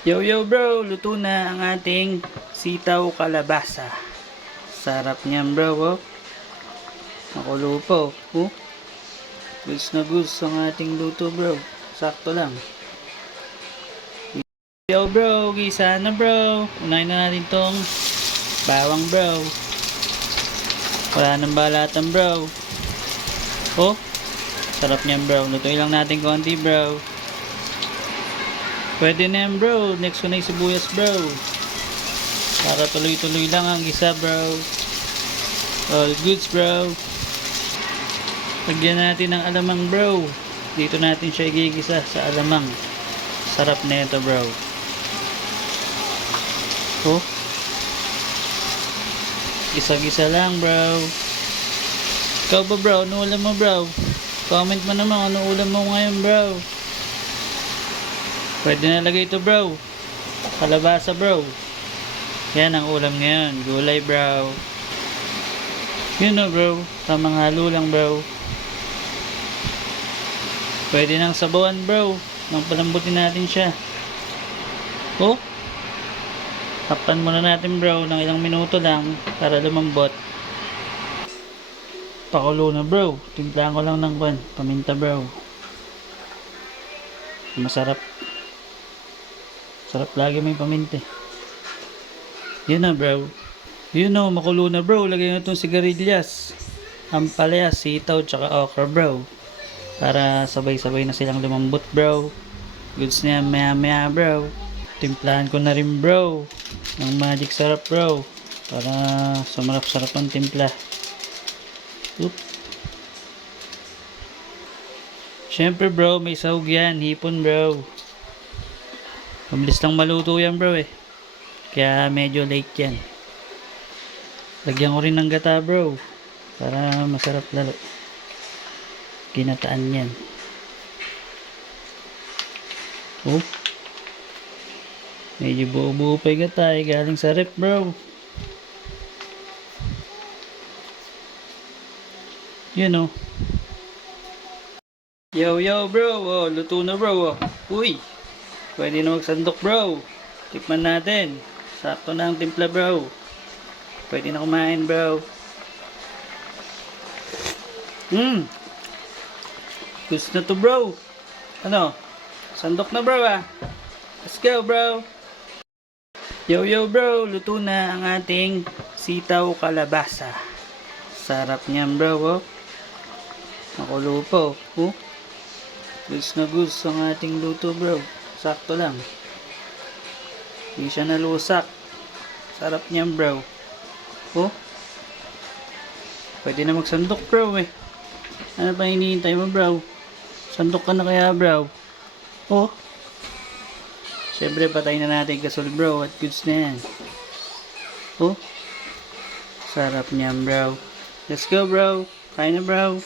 Yo yo bro, luto na ang ating sitaw kalabasa. Sarap niyan bro, oh. Makulo po, oh. Goods na goods ang ating luto bro. Sakto lang. Yo bro, gisa na bro. Unahin na natin tong bawang bro. Wala nang balatan bro. Oh, sarap niyan bro. Lutuin lang natin konti bro. Pwede na yan bro. Next ko na yung sibuyas bro. Para tuloy-tuloy lang ang gisa bro. All goods bro. Lagyan natin ng alamang bro. Dito natin siya igigisa sa alamang. Sarap na ito bro. Oh. Gisa-gisa lang bro. Ikaw ba bro? Ano ulam mo bro? Comment mo naman ano ulam mo ngayon bro. Pwede na lagay ito bro. Kalabasa bro. Yan ang ulam ngayon. Gulay bro. Yun know bro. Tamang halo lang bro. Pwede nang sabawan bro. Nang palambutin natin siya. Oh. Takpan muna natin bro ng ilang minuto lang para lumambot. Pakulo na bro. Timplahan ko lang ng paminta bro. Masarap. Sarap lagi may paminta. Yun na bro. Yun na, makulo na bro. Lagay na itong sigarilyas, ampalaya, sitaw, tsaka okra bro. Para sabay-sabay na silang lumambot bro. Goods na yan maya maya bro. Timplahan ko na rin bro ng magic sarap bro. Para sumarap-sarap ang timpla. Oop. Syempre bro, may sahog yan. Hipon bro. Mabilis lang maluto yan bro eh. Kaya medyo late yan. Lagyan ko rin ng gata bro. Para masarap lalo. Ginataan yan. Oh. Medyo buo-buo pa yung gata eh. Galing sa rep bro. Yun oh. Yo yo bro. Oh, luto na bro. Oh. Uy. Pwede na magsandok bro. Tikman natin. Sakto na ang timpla bro. Pwede na kumain bro. Gusto na to bro. Ano? Sandok na bro ah. Let's go bro. Yo yo bro. Luto na ang ating sitaw kalabasa. Sarap niyan bro oh. Makulo po. Oh. Goods na goods ang ating luto bro. Sakto lang. Hindi siya nalusak. Sarap niyan bro. Oh. Pwede na magsandok bro eh. Ano pa hinihintay mo bro? Sandok ka na kaya bro. Oh. Siyempre patay na natin gasol bro. At goods na yan. Oh. Sarap niyan bro. Let's go bro. Kain na bro.